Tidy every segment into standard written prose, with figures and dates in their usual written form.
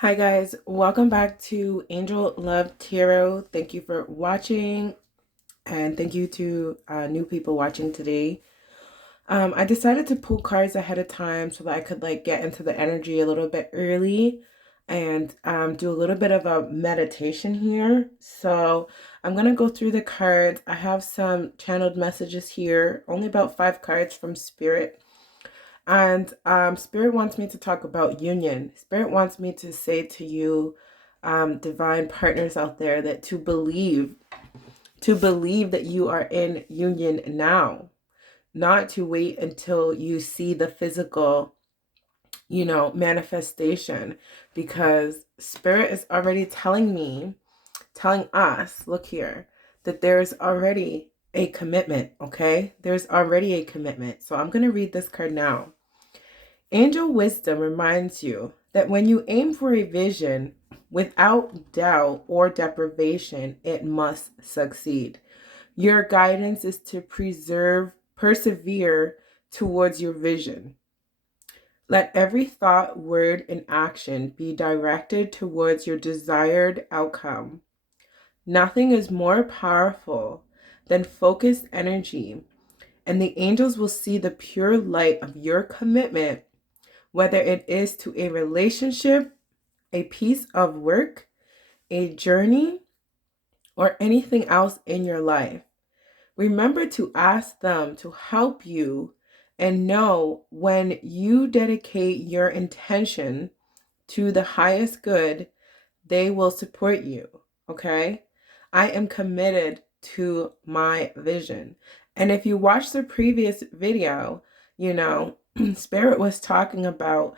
Hi guys, welcome back to Angel Love Tarot. Thank you for watching, and thank you to new people watching today. I decided to pull cards ahead of time so that I could get into the energy a little bit early and do a little bit of a meditation here. So I'm gonna go through the cards. I have some channeled messages here, only about 5 cards from Spirit. And Spirit wants me to talk about union. Spirit wants me to say to you, divine partners out there, that to believe that you are in union now, not to wait until you see the physical, manifestation, because Spirit is already telling us, look here, that there's already a commitment, okay? There's already a commitment. So I'm going to read this card now. Angel wisdom reminds you that when you aim for a vision, without doubt or deprivation, it must succeed. Your guidance is to persevere towards your vision. Let every thought, word, and action be directed towards your desired outcome. Nothing is more powerful than focused energy, and the angels will see the pure light of your commitment, whether it is to a relationship, a piece of work, a journey, or anything else in your life. Remember to ask them to help you, and know when you dedicate your intention to the highest good, they will support you, okay? I am committed to my vision. And if you watch the previous video, Spirit was talking about,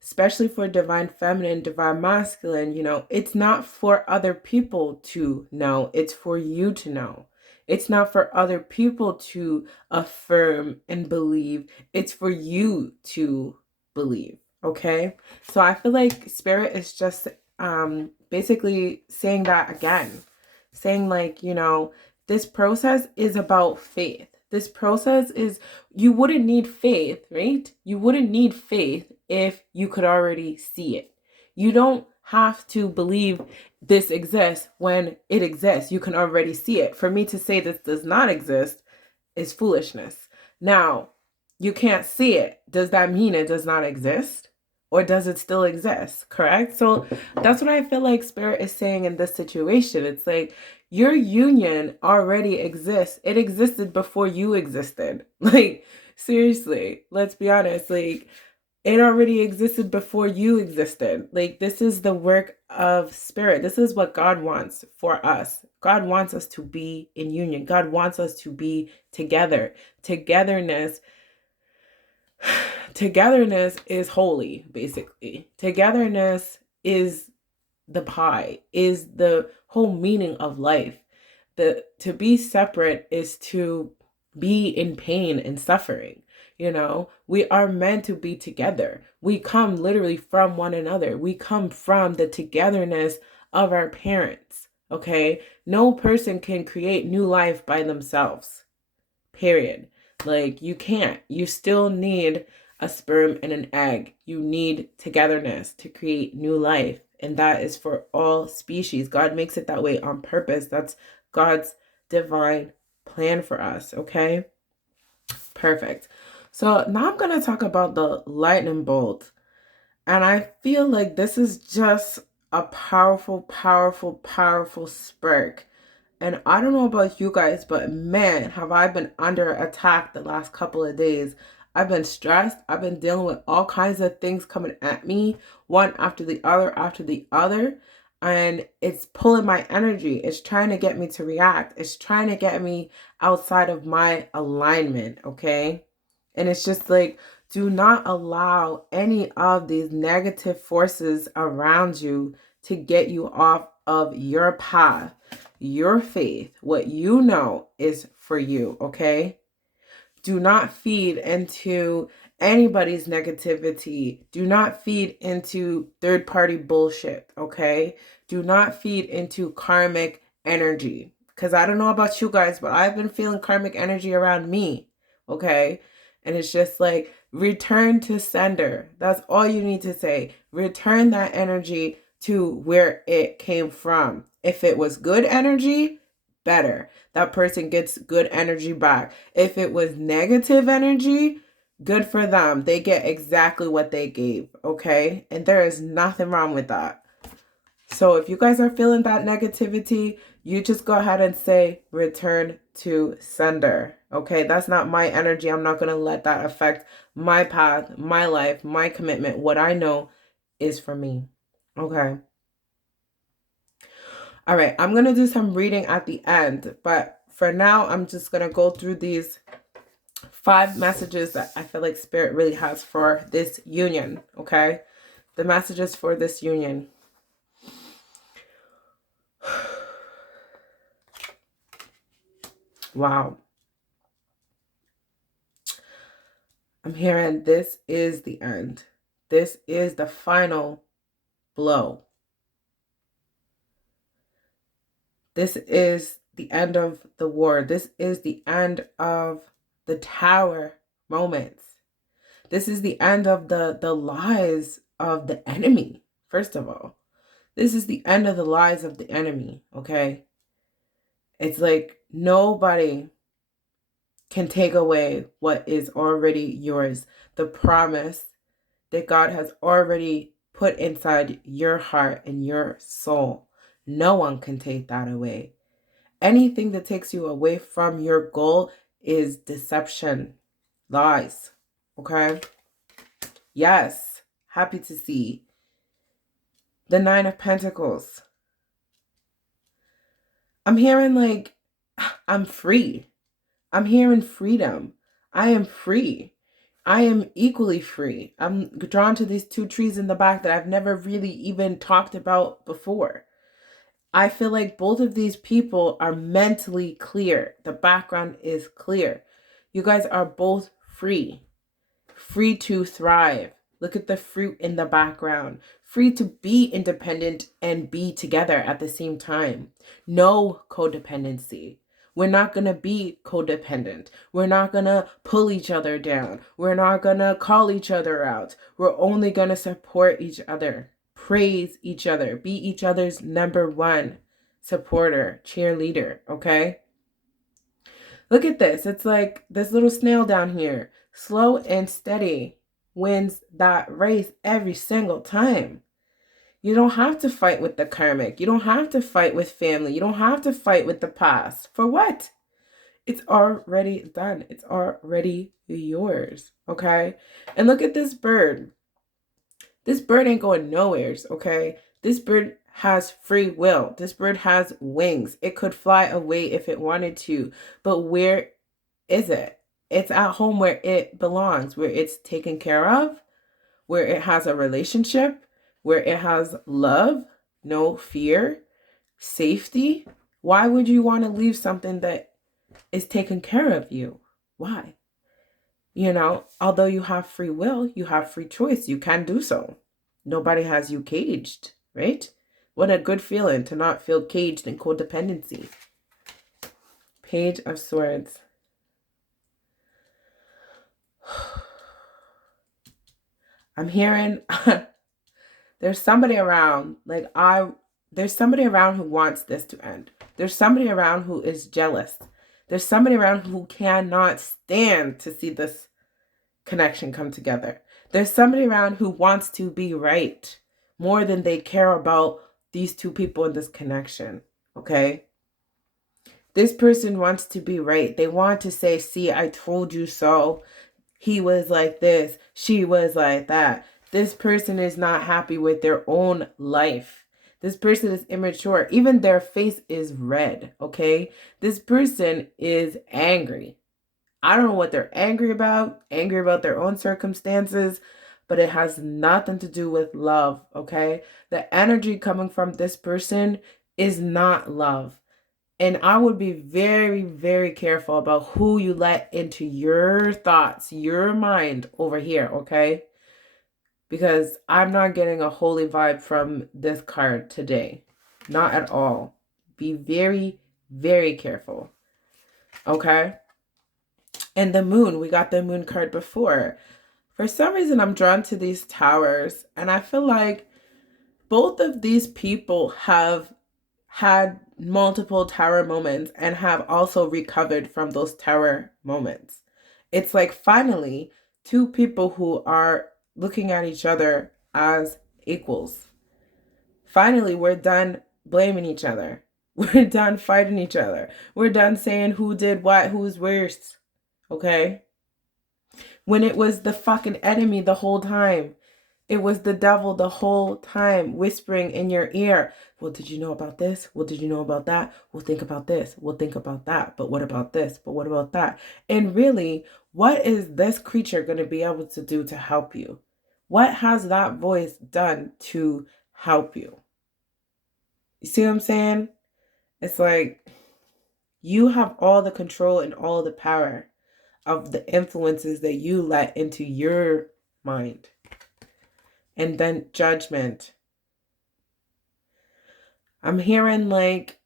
especially for divine feminine, divine masculine, it's not for other people to know, it's for you to know. It's not for other people to affirm and believe, it's for you to believe, okay? So I feel like Spirit is just basically saying that again, saying this process is about faith. This process is, you wouldn't need faith, right? You wouldn't need faith if you could already see it. You don't have to believe this exists when it exists. You can already see it. For me to say this does not exist is foolishness. Now, you can't see it. Does that mean it does not exist? Or does it still exist? Correct? So that's what I feel like Spirit is saying in this situation. It's like, your union already exists. It existed before you existed. Like, seriously, let's be honest. Like, it already existed before you existed. Like, this is the work of Spirit. This is what God wants for us. God wants us to be in union. God wants us to be together. Togetherness is holy, basically. Togetherness is the pie, is the whole meaning of life. To be separate is to be in pain and suffering. We are meant to be together. We come literally from one another. We come from the togetherness of our parents. Okay? No person can create new life by themselves. Period. Like, you can't. You still need a sperm and an egg. You need togetherness to create new life. And that is for all species. God makes it that way on purpose. That's God's divine plan for us, okay? Perfect. So now I'm going to talk about the lightning bolt. And I feel like this is just a powerful, powerful, powerful spark. And I don't know about you guys, but man, have I been under attack the last couple of days. I've been stressed. I've been dealing with all kinds of things coming at me, one after the other. And it's pulling my energy. It's trying to get me to react. It's trying to get me outside of my alignment, okay? And it's just like, do not allow any of these negative forces around you to get you off of your path, your faith, what you know is for you, okay? Do not feed into anybody's negativity. Do not feed into third-party bullshit, okay? Do not feed into karmic energy. Because I don't know about you guys, but I've been feeling karmic energy around me, okay? And it's just like, Return to sender. That's all you need to say. Return that energy to where it came from. If it was good energy, better. That person gets good energy back. If it was negative energy, good for them. They get exactly what they gave, okay? And there is nothing wrong with that. So if you guys are feeling that negativity, you just go ahead and say, return to sender. Okay, that's not my energy. I'm not going to let that affect my path, my life, my commitment. What I know is for me. Okay. All right, I'm going to do some reading at the end. But for now, I'm just going to go through these 5 messages that I feel like Spirit really has for this union. Okay. The messages for this union. Wow. I'm hearing this is the end. This is the final blow. This is the end of the war. This is the end of the tower moments. This is the end of the lies of the enemy, first of all. This is the end of the lies of the enemy, okay? It's like nobody can take away what is already yours. The promise that God has already put inside your heart and your soul. No one can take that away. Anything that takes you away from your goal is deception, lies. Okay? Yes, happy to see. The 9 of Pentacles. I'm hearing like, I'm free. I'm hearing freedom. I am free. I am equally free. I'm drawn to these 2 trees in the back that I've never really even talked about before. I feel like both of these people are mentally clear. The background is clear. You guys are both free. Free to thrive. Look at the fruit in the background. Free to be independent and be together at the same time. No codependency. We're not going to be codependent. We're not going to pull each other down. We're not going to call each other out. We're only going to support each other. Praise each other. Be each other's number 1 supporter, cheerleader, okay? Look at this. It's like this little snail down here. Slow and steady wins that race every single time. You don't have to fight with the karmic. You don't have to fight with family. You don't have to fight with the past. For what? It's already done. It's already yours, okay? And look at this bird. This bird ain't going nowheres, okay? This bird has free will. This bird has wings. It could fly away if it wanted to. But where is it? It's at home where it belongs, where it's taken care of, where it has a relationship, where it has love, no fear, safety. Why would you want to leave something that is taking care of you? Why? You know, although you have free will, you have free choice. You can do so. Nobody has you caged, right? What a good feeling to not feel caged in codependency. Page of Swords. I'm hearing there's somebody around, there's somebody around who wants this to end. There's somebody around who is jealous. There's somebody around who cannot stand to see this connection come together. There's somebody around who wants to be right more than they care about these 2 people in this connection, okay? This person wants to be right. They want to say, see, I told you so. He was like this. She was like that. This person is not happy with their own life. This person is immature. Even their face is red, okay? This person is angry. I don't know what they're angry about their own circumstances, but it has nothing to do with love, okay? The energy coming from this person is not love. And I would be very, very careful about who you let into your thoughts, your mind over here, okay? Because I'm not getting a holy vibe from this card today. Not at all. Be very, very careful, okay? And the moon, we got the moon card before. For some reason, I'm drawn to these towers, and I feel like both of these people have had multiple tower moments and have also recovered from those tower moments. It's like finally two people who are looking at each other as equals. Finally, we're done blaming each other. We're done fighting each other. We're done saying who did what, who's worse. Okay? When it was the fucking enemy the whole time. It was the devil the whole time whispering in your ear. Well, did you know about this? Well, did you know about that? Well, think about this. Well, think about that. But what about this? But what about that? And really, what is this creature going to be able to do to help you? What has that voice done to help you? You see what I'm saying? It's like you have all the control and all the power of the influences that you let into your mind. And then judgment. I'm hearing like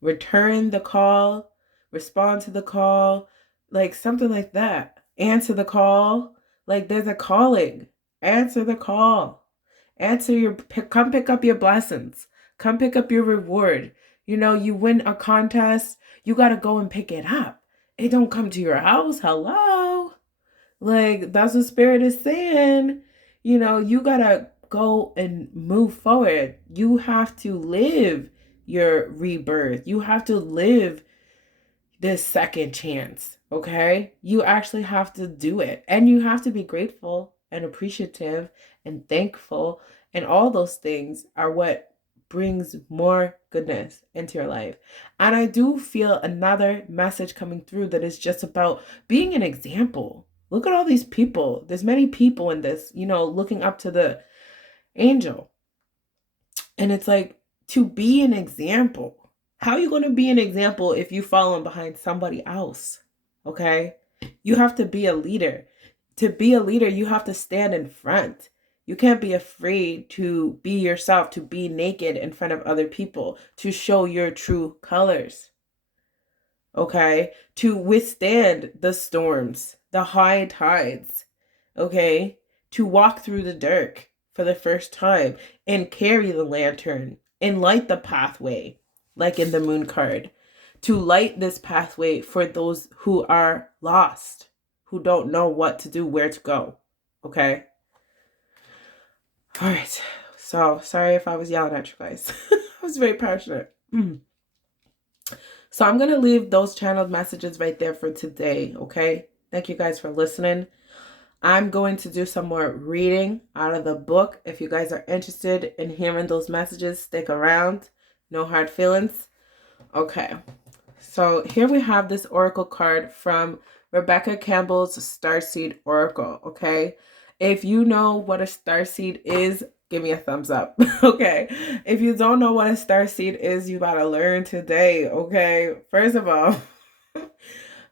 return the call, respond to the call, like something like that. Answer the call. Like there's a calling. Answer the call. Come pick up your blessings. Come pick up your reward. You know, you win a contest, you got to go and pick it up. It don't come to your house. Hello. Like that's what spirit is saying. You know, you got to go and move forward. You have to live your rebirth. You have to live this second chance, okay? You actually have to do it. And you have to be grateful and appreciative and thankful. And all those things are what brings more goodness into your life. And I do feel another message coming through that is just about being an example. Look at all these people. There's many people in this, you know, looking up to the angel. And it's like, to be an example. How are you going to be an example if you're following behind somebody else? Okay? You have to be a leader. To be a leader, you have to stand in front. You can't be afraid to be yourself, to be naked in front of other people, to show your true colors. Okay? To withstand the storms, the high tides. Okay? To walk through the dark for the first time and carry the lantern and light the pathway, like in the moon card. To light this pathway for those who are lost, who don't know what to do, where to go. Okay? All right. So, sorry if I was yelling at you guys. I was very passionate. So, I'm going to leave those channeled messages right there for today. Okay? Thank you guys for listening. I'm going to do some more reading out of the book. If you guys are interested in hearing those messages, stick around. No hard feelings. Okay. So here we have this oracle card from Rebecca Campbell's Starseed Oracle. Okay. If you know what a starseed is, give me a thumbs up. Okay. If you don't know what a starseed is, you gotta learn today. Okay. First of all,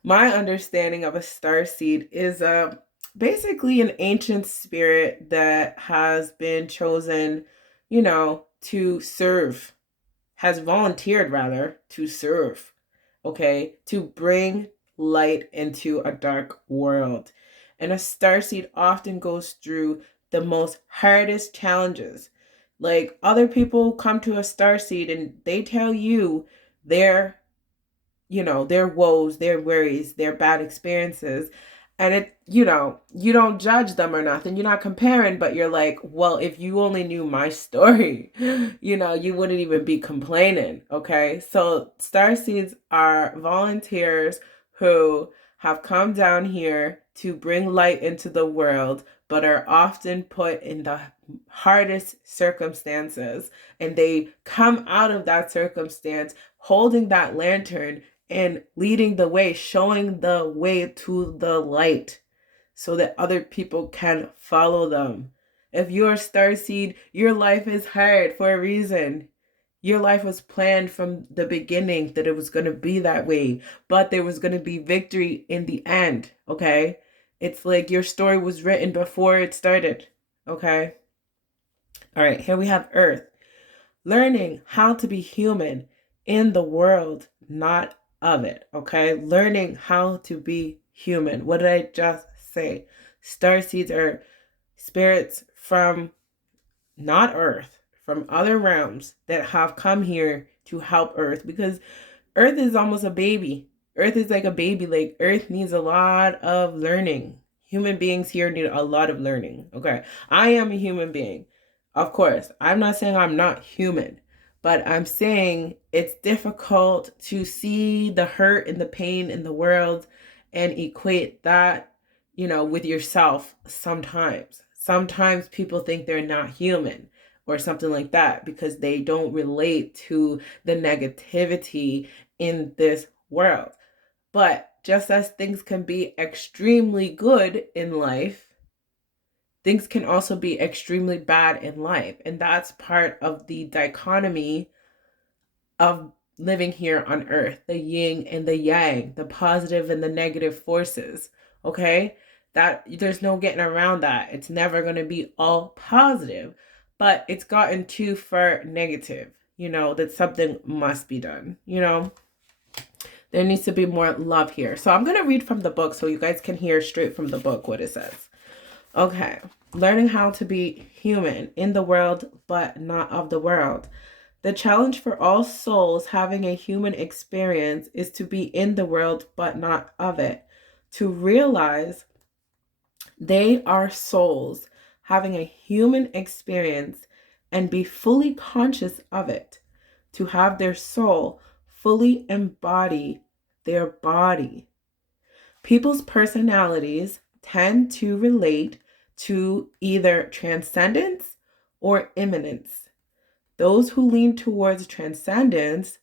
my understanding of a starseed is basically an ancient spirit that has been chosen, you know, to serve, has volunteered rather to serve, okay, to bring light into a dark world. And a starseed often goes through the most hardest challenges. Like other people come to a starseed and they tell you their, you know, their woes, their worries, their bad experiences. And it, you know, you don't judge them or nothing. You're not comparing, but you're like, well, if you only knew my story, you know, you wouldn't even be complaining. Okay. So starseeds are volunteers who have come down here to bring light into the world, but are often put in the hardest circumstances. And they come out of that circumstance holding that lantern and leading the way, showing the way to the light so that other people can follow them. If you're a starseed, your life is hard for a reason. Your life was planned from the beginning that it was going to be that way, but there was going to be victory in the end, okay? It's like your story was written before it started, okay? All right, here we have Earth. Learning how to be human in the world, not of it, okay? Learning how to be human. What did I just say? Starseeds are spirits from not Earth, from other realms that have come here to help Earth, because Earth is almost a baby. Earth is like a baby. Like, Earth needs a lot of learning. Human beings here need a lot of learning. Okay. I am a human being. Of course, I'm not saying I'm not human, but I'm saying it's difficult to see the hurt and the pain in the world and equate that, with yourself sometimes. Sometimes people think they're not human or something like that because they don't relate to the negativity in this world. But just as things can be extremely good in life, things can also be extremely bad in life. And that's part of the dichotomy of living here on Earth, the yin and the yang, the positive and the negative forces. Okay? That there's no getting around that. It's never going to be all positive, but it's gotten too far negative, that something must be done, There needs to be more love here. So I'm going to read from the book so you guys can hear straight from the book what it says. Okay. Learning how to be human in the world, but not of the world. The challenge for all souls having a human experience is to be in the world, but not of it. To realize they are souls having a human experience and be fully conscious of it. To have their soul fully embody their body. People's personalities tend to relate to either transcendence or immanence. Those who lean towards transcendence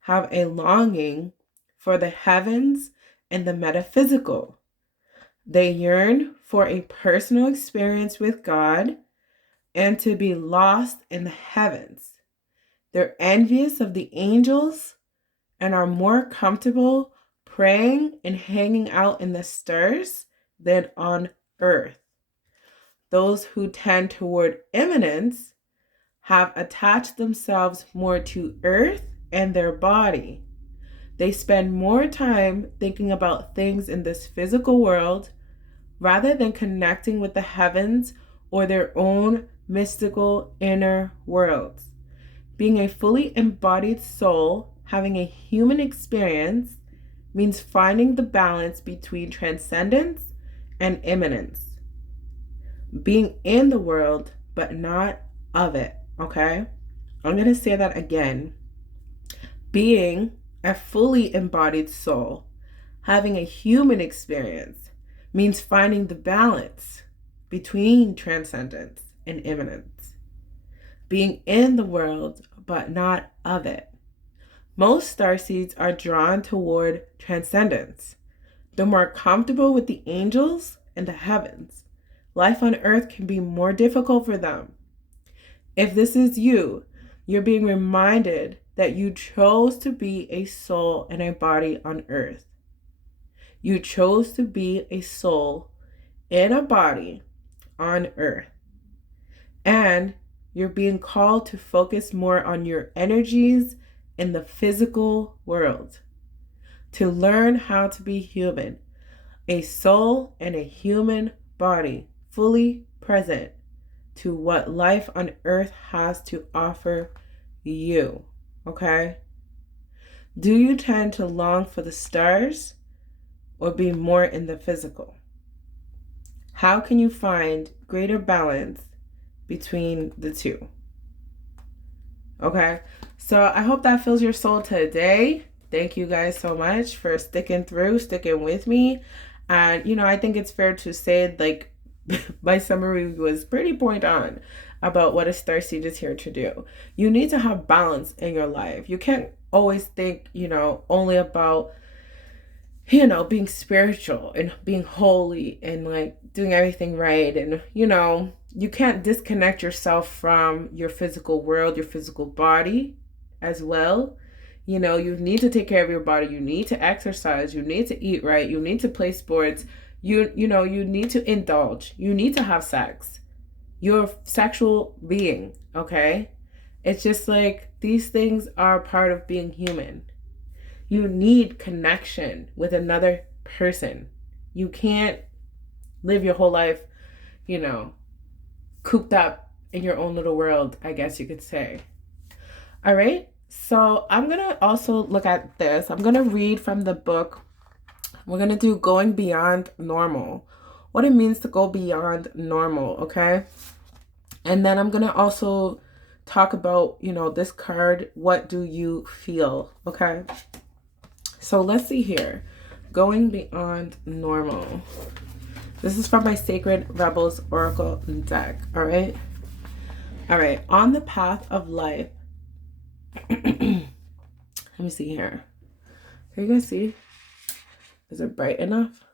have a longing for the heavens and the metaphysical. They yearn for a personal experience with God and to be lost in the heavens. They're envious of the angels and are more comfortable praying and hanging out in the stars than on earth. Those who tend toward immanence have attached themselves more to earth and their body. They spend more time thinking about things in this physical world rather than connecting with the heavens or their own mystical inner worlds. Being a fully embodied soul, having a human experience, means finding the balance between transcendence and immanence. Being in the world, but not of it. Okay? I'm going to say that again. Being a fully embodied soul, having a human experience, means finding the balance between transcendence and immanence. Being in the world, but not of it. Most starseeds are drawn toward transcendence. They're more comfortable with the angels and the heavens. Life on earth can be more difficult for them. If this is you, you're being reminded that you chose to be a soul and a body on earth. You chose to be a soul in a body on earth. And you're being called to focus more on your energies in the physical world. To learn how to be human, a soul and a human body, fully present to what life on earth has to offer you. Okay? Do you tend to long for the stars or be more in the physical? How can you find greater balance between the two? Okay? So I hope that fills your soul today. Thank you guys so much for sticking with me. And, I think it's fair to say, like, my summary was pretty point on about what a starseed is here to do. You need to have balance in your life. You can't always think, only about, being spiritual and being holy and like doing everything right. And, you can't disconnect yourself from your physical world, your physical body as well. You need to take care of your body. You need to exercise. You need to eat right. You need to play sports. You need to indulge. You need to have sex. You're a sexual being, okay? It's just like these things are part of being human. You need connection with another person. You can't live your whole life, cooped up in your own little world, I guess you could say. All right. So I'm going to also look at this. I'm going to read from the book. We're going to do Going Beyond Normal, what it means to go beyond normal. Okay. And then I'm going to also talk about, this card. What do you feel? Okay. So let's see here. Going Beyond Normal. This is from my Sacred Rebels Oracle deck. All right. All right. On the path of life. Let me see here. Can you guys see? Is it bright enough?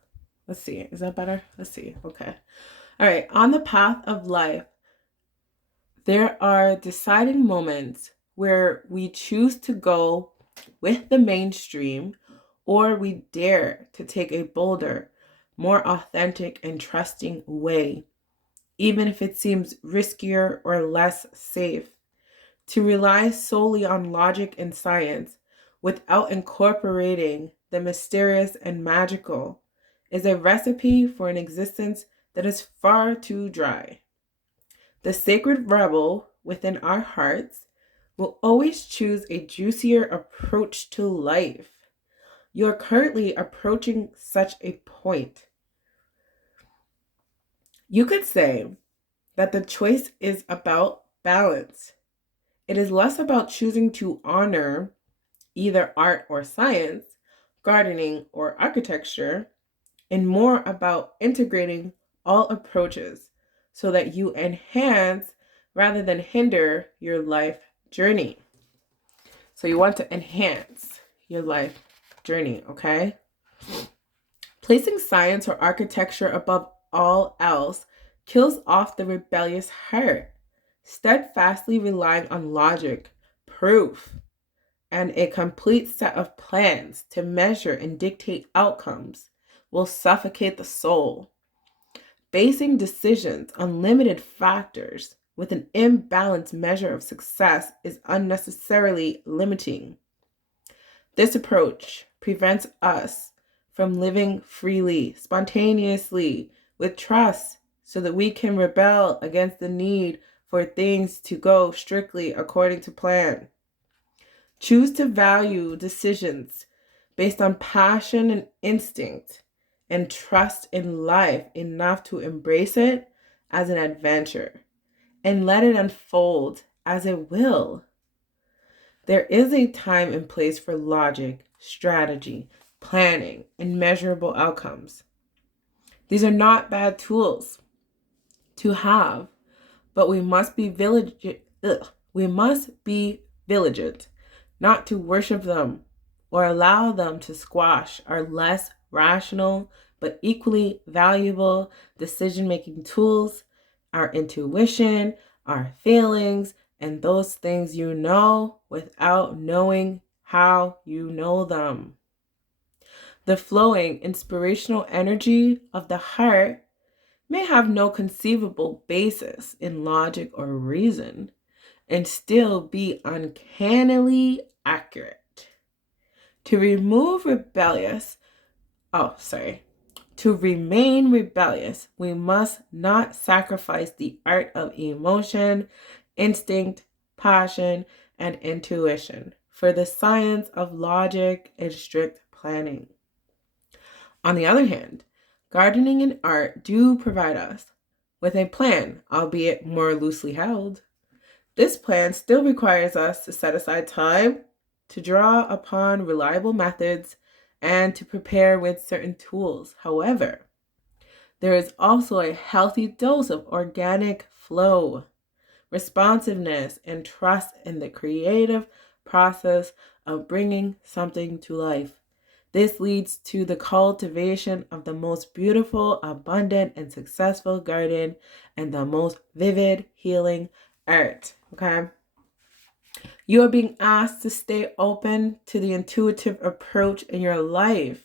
Let's see. Is that better? Let's see. Okay. All right. On the path of life, there are deciding moments where we choose to go with the mainstream, or we dare to take a bolder, more authentic and trusting way, even if it seems riskier or less safe. To rely solely on logic and science without incorporating the mysterious and magical is a recipe for an existence that is far too dry. The sacred rebel within our hearts will always choose a juicier approach to life. You are currently approaching such a point. You could say that the choice is about balance. It is less about choosing to honor either art or science, gardening or architecture, and more about integrating all approaches so that you enhance rather than hinder your life journey. So you want to enhance your life journey, okay? Placing science or architecture above all else kills off the rebellious heart. Steadfastly relying on logic, proof, and a complete set of plans to measure and dictate outcomes will suffocate the soul. Basing decisions on limited factors with an imbalanced measure of success is unnecessarily limiting. This approach prevents us from living freely, spontaneously, with trust, so that we can rebel against the need for things to go strictly according to plan. Choose to value decisions based on passion and instinct, and trust in life enough to embrace it as an adventure and let it unfold as it will. There is a time and place for logic, strategy, planning, and measurable outcomes. These are not bad tools to have, but we must be vigilant not to worship them or allow them to squash our less rational but equally valuable decision-making tools, our intuition, our feelings, and those things you know without knowing how you know them. The flowing inspirational energy of the heart may have no conceivable basis in logic or reason and still be uncannily accurate. To remain rebellious, we must not sacrifice the art of emotion, instinct, passion, and intuition for the science of logic and strict planning. On the other hand, gardening and art do provide us with a plan, albeit more loosely held. This plan still requires us to set aside time to draw upon reliable methods and to prepare with certain tools. However, there is also a healthy dose of organic flow, responsiveness, and trust in the creative process of bringing something to life. This leads to the cultivation of the most beautiful, abundant, and successful garden and the most vivid, healing art. Okay? You are being asked to stay open to the intuitive approach in your life,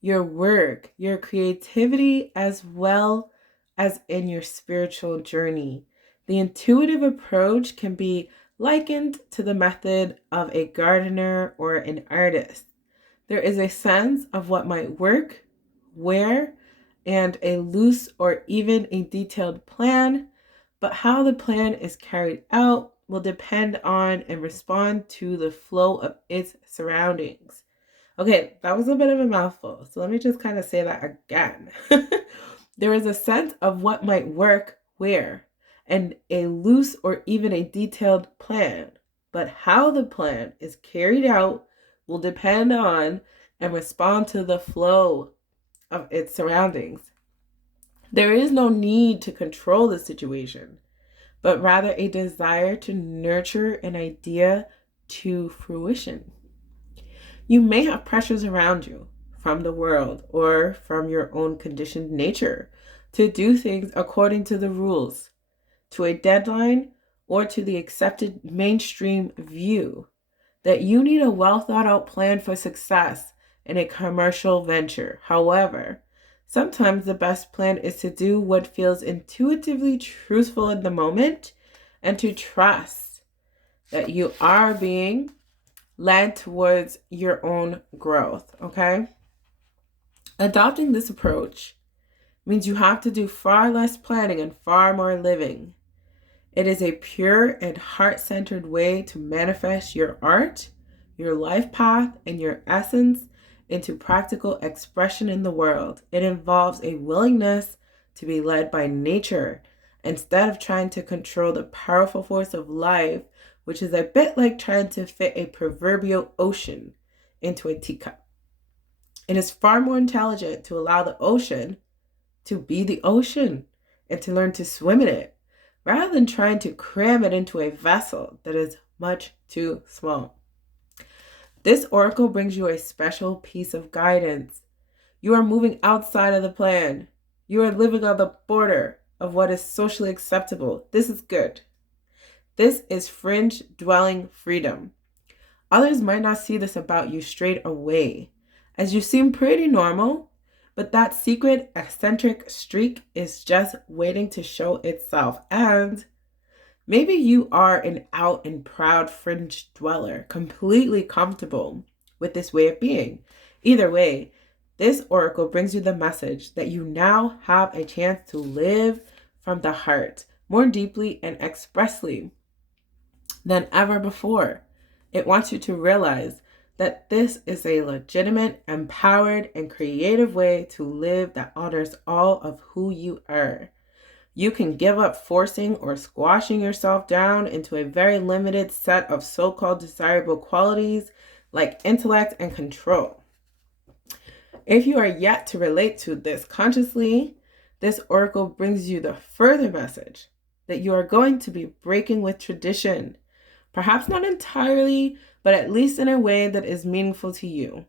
your work, your creativity, as well as in your spiritual journey. The intuitive approach can be likened to the method of a gardener or an artist. There is a sense of what might work, where, and a loose or even a detailed plan, but how the plan is carried out will depend on and respond to the flow of its surroundings. Okay, that was a bit of a mouthful, so let me just kind of say that again. There is a sense of what might work where, and a loose or even a detailed plan, but how the plan is carried out will depend on and respond to the flow of its surroundings. There is no need to control the situation, but rather a desire to nurture an idea to fruition. You may have pressures around you from the world or from your own conditioned nature to do things according to the rules, to a deadline, or to the accepted mainstream view that you need a well thought out plan for success in a commercial venture. However, sometimes the best plan is to do what feels intuitively truthful in the moment and to trust that you are being led towards your own growth, okay? Adopting this approach means you have to do far less planning and far more living. It is a pure and heart-centered way to manifest your art, your life path, and your essence into practical expression in the world. It involves a willingness to be led by nature instead of trying to control the powerful force of life, which is a bit like trying to fit a proverbial ocean into a teacup. It is far more intelligent to allow the ocean to be the ocean and to learn to swim in it, rather than trying to cram it into a vessel that is much too small. This oracle brings you a special piece of guidance. You are moving outside of the plan. You are living on the border of what is socially acceptable. This is good. This is fringe dwelling freedom. Others might not see this about you straight away, as you seem pretty normal, but that secret eccentric streak is just waiting to show itself. And maybe you are an out and proud fringe dweller, completely comfortable with this way of being. Either way, this oracle brings you the message that you now have a chance to live from the heart more deeply and expressly than ever before. It wants you to realize that this is a legitimate, empowered, and creative way to live that honors all of who you are. You can give up forcing or squashing yourself down into a very limited set of so-called desirable qualities like intellect and control. If you are yet to relate to this consciously, this oracle brings you the further message that you are going to be breaking with tradition. Perhaps not entirely, but at least in a way that is meaningful to you.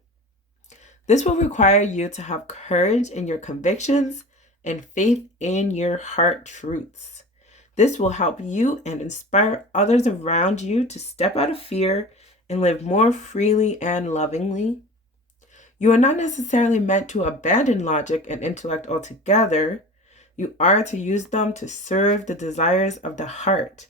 This will require you to have courage in your convictions and faith in your heart truths. This will help you and inspire others around you to step out of fear and live more freely and lovingly. You are not necessarily meant to abandon logic and intellect altogether. You are to use them to serve the desires of the heart,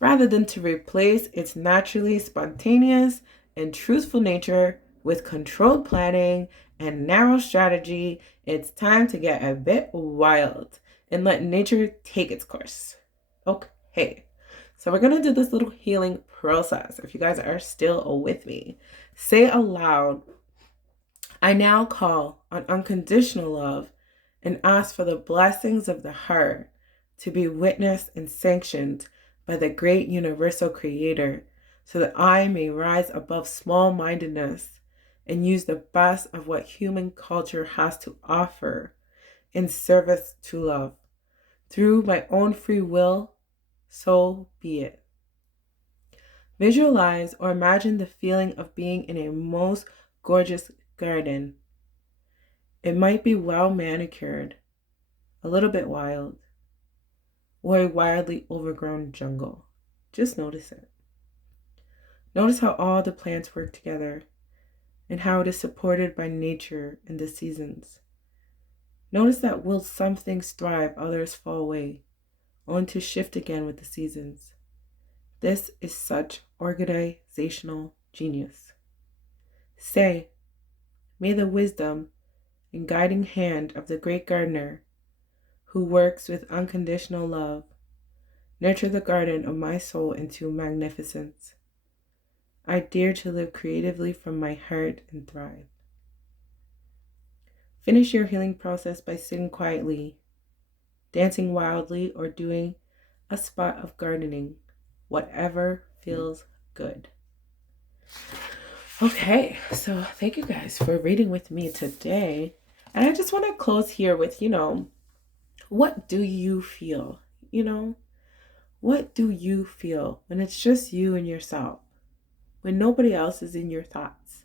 rather than to replace its naturally spontaneous and truthful nature with controlled planning and narrow strategy. It's time to get a bit wild and let nature take its course. Okay, so we're going to do this little healing process. If you guys are still with me, say aloud, I now call on unconditional love and ask for the blessings of the heart to be witnessed and sanctioned by the great universal creator, so that I may rise above small-mindedness and use the best of what human culture has to offer in service to love. Through my own free will, so be it. Visualize or imagine the feeling of being in a most gorgeous garden. It might be well manicured, a little bit wild, or a wildly overgrown jungle. Just notice it. Notice how all the plants work together and how it is supported by nature and the seasons. Notice that while some things thrive, others fall away, only to shift again with the seasons. This is such organizational genius. Say, may the wisdom and guiding hand of the great gardener who works with unconditional love. Nurture the garden of my soul into magnificence. I dare to live creatively from my heart and thrive. Finish your healing process by sitting quietly, dancing wildly, or doing a spot of gardening, whatever feels good. Okay, so thank you guys for reading with me today. And I just want to close here with, what do you feel? What do you feel when it's just you and yourself? When nobody else is in your thoughts?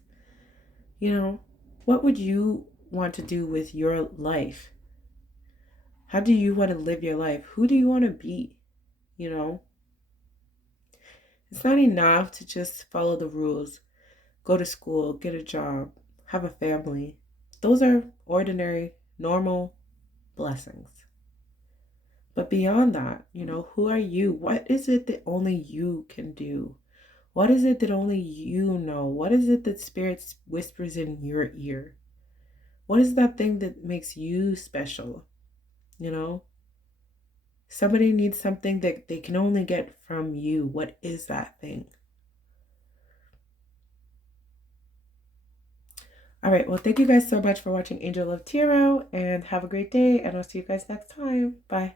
What would you want to do with your life? How do you want to live your life? Who do you want to be? It's not enough to just follow the rules, go to school, get a job, have a family. Those are ordinary, normal blessings. But beyond that, who are you? What is it that only you can do? What is it that only you know? What is it that Spirit whispers in your ear? What is that thing that makes you special? Somebody needs something that they can only get from you. What is that thing? All right. Well, thank you guys so much for watching Angel of Tarot, and have a great day. And I'll see you guys next time. Bye.